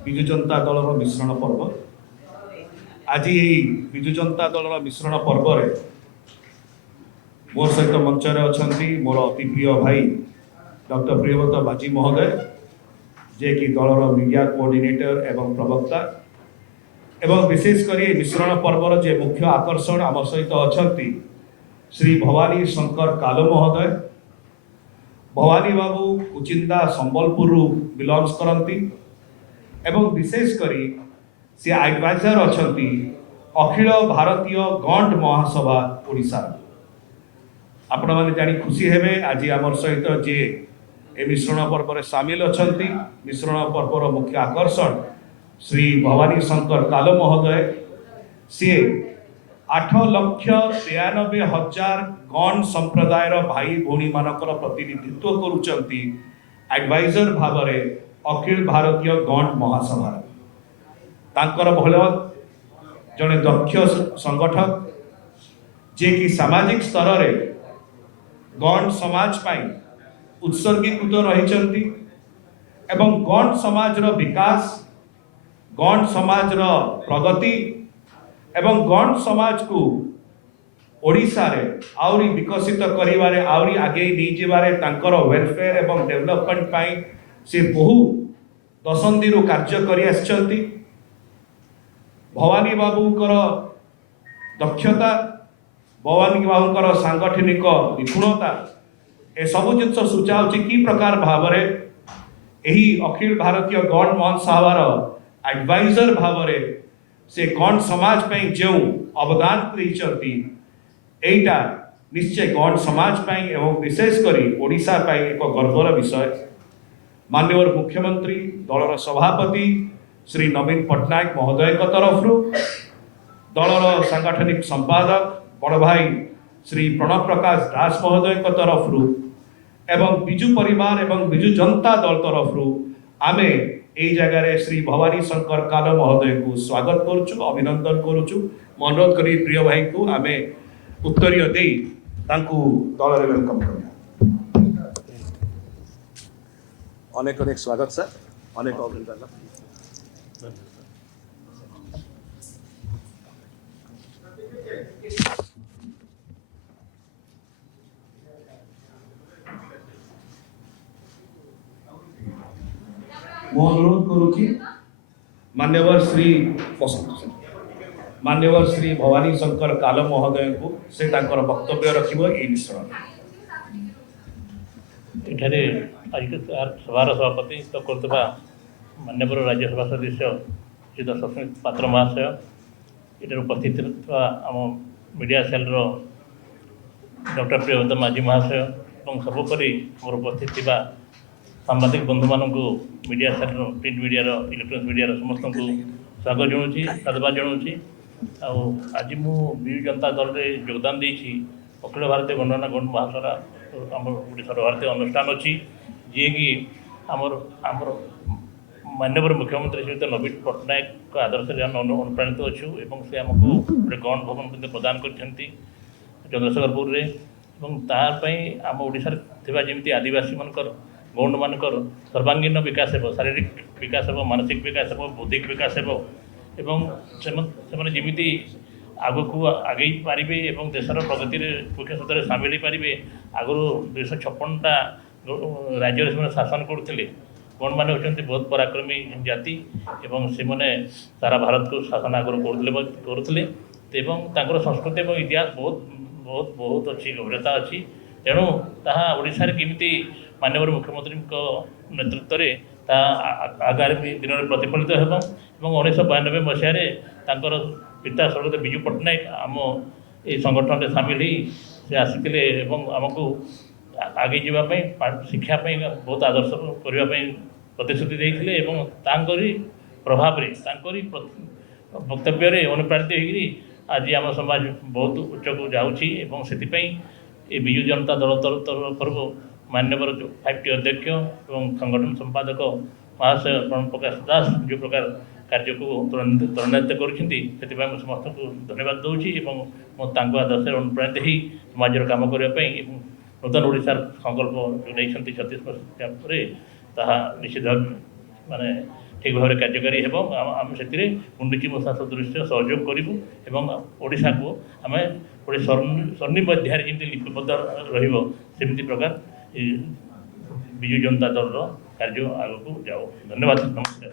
विजु जनता दल मिश्रण पर्व। आज विजु जनता दल मिश्रण पर्व मोर सहित मंचर अच्छा मोर अति प्रिय भाई डॉक्टर प्रियव्रत बाजी महोदय जे कि दलर मीडिया कोऑर्डिनेटर एवं प्रवक्ता एवं विशेषकर मिश्रण पर्वर जे मुख्य आकर्षण आम सहित अच्छा श्री भवानी शंकर कालो महोदय। भवानी बाबू कुचिंदा संबलपुर बिलंग्स करती एवं विशेषकर सी एडवाइजर अच्छा अखिल भारतीय गंड महासभा ओडिशा। आपण मैंने जानी खुशी हेबे आज आमर सहित जे ए मिश्रण पर्व में सामिल अच्छा मिश्रण पर्वर मुख्य आकर्षण श्री भवानी शंकर कालो महोदय। सी 8,93,000 गण संप्रदायर भाई भौणी मानकर प्रतिनिधित्व करुचंती एडवाइजर भाव में अखिल भारतीय गण महासभा। तांकर भल जड़े दक्ष संगठक जे कि सामाजिक स्तर रे गण समाज पाई उत्सर्गीकृत रही एवं गण समाज रो विकास गण समाज रो प्रगति एवं गण समाज को ओडिशा रे आउरी विकसित करिवारे आउरी आगे नहीं जीवारे तांकर वेलफेयर एवं डेवलपमेंट पाई से बहु दशंधि कार्य करि आछंती। भवानी बाबूकर दक्षता भवानी बाबूकर सांगठनिक निपुणता ए सबु जिन सूचाऊँ कि प्रकार भाव में यही अखिल भारतीय गण महासभार एडवाइजर भाव में से गण समाज पे जो अवदान देइचंती निश्चय गण समाज पाई एवं विशेषकर ओडिशा पाई एक गर्वर विषय। माननीय मुख्यमंत्री दलर सभापति श्री नवीन पट्टनायक महोदय तरफ दलर सांगठनिक संपादक बड़ भाई श्री प्रणव प्रकाश दास महोदय तरफ एवं बिजु परिवार एवं बिजु जनता दल तरफ आमे यही जगह श्री भवानी शंकर कालो महोदय को स्वागत करुचु अभिनंदन करुचु। अनुरोध करी प्रिय भाई को आमे उत्तरीय दे दल रे वेलकम करना। अनेक अनेक स्वागत सर अनेक अभिनंदन। मो अनुरोध करुच्ची मान्यवर श्री मान्यवर श्री भवानी शंकर कालो महोदय को से तांकर वक्तव्य रखिबो ए मिश्रण। एठारे आज सभार सभापति तो करतबा मान्यवर राज्यसभा सदस्य श्री दशस्मित पात्र महाशय एठार उपस्थित आम मीडिया सेल डॉक्टर प्रियव्रत माझी महाशय और सर्वोपरि मोर उपस्थित थिबा सांबादिक बंधु मानक media cell print media electronics media समस्त को स्वागत जनाऊँगी साधुवाद जनाऊँगी। आज मु विजु जनता दल में योगदान देछि अखिल भारतीय गणना गण महासभा आम गोटे सर्वभारतीय अनुष्ठान अच्छी जी कि आमर आमर माननीय मुख्यमंत्री श्रीयुत नवीन पट्टनायक आदर्श आम अनुप्राणित अच्छु और से आमको गोटे गण भवन प्रदान कर चंद्रशेखरपुर में तारपाई आम ओडिशा थिबा जेमिति आदिवासी मानकर गौंड मानकर सर्वांगीन विकास हो शारीरिक विकास हो मानसिक विकास हो बौद्धिक विकास हो एवं से जमीती आग को आगे पारे और देशर प्रगति मुख्य क्षेत्र में सामिल हो पारे। आगु 256टा राज्य से शासन करते गण मैंने होती बहुत पराक्रमी जाति एवं से मैंने सारा भारत को शासन आगुरी करुले संस्कृति और इतिहास बहुत बहुत बहुत अच्छी गभीरता अच्छी। तेणु ताहा ओडिशा रे केमिति माननीय मुख्यमंत्री नेतृत्व में आगामी दिन में प्रतिफलित हो 1992 मसीह पिता स्वर्गत विजु पट्टनायक आम ये संगठन में सामिल से आसीते आमको आगे जावाई शिक्षापी बहुत आदर्श करने प्रतिश्रुति देते प्रभाव वक्तव्य अनुप्राणित होगी आज आम समाज बहुत उच्च को जाऊँगी से विजु जनता दल तरफ मान्यवर 5टी अध्यक्ष और संगठन संपादक महाशय प्रणव प्रकाश दास जो प्रकार कार्य को त्वरान्वित कर समस्त को धन्यवाद दूसरी और आदर्श अनुप्राणित ही समाज कम करने नूतन ओडिशा संकल्प जो नहीं 36 वर्ष निश्चित भाव माने ଠିକ୍ ଭାବରେ କାର୍ଯ୍ୟକାରୀ ହେବ। ଆମେ ସେଥିରେ ଗୁଣ୍ଡୁଚି ମୂଷା ସଦୃଶ୍ୟ ସହଯୋଗ କରିବୁ ଏବଂ ଓଡ଼ିଶାକୁ ଆମେ ଗୋଟେ ସ୍ୱର୍ଣ୍ଣିମ ଅଧ୍ୟାୟରେ ଯେମିତି ଲିପିବଦ୍ଧ ରହିବ ସେମିତି ପ୍ରକାର ବିଜୁ ଜନତା ଦଳର କାର୍ଯ୍ୟ ଆଗକୁ ଯାଉ। ଧନ୍ୟବାଦ, ନମସ୍କାର।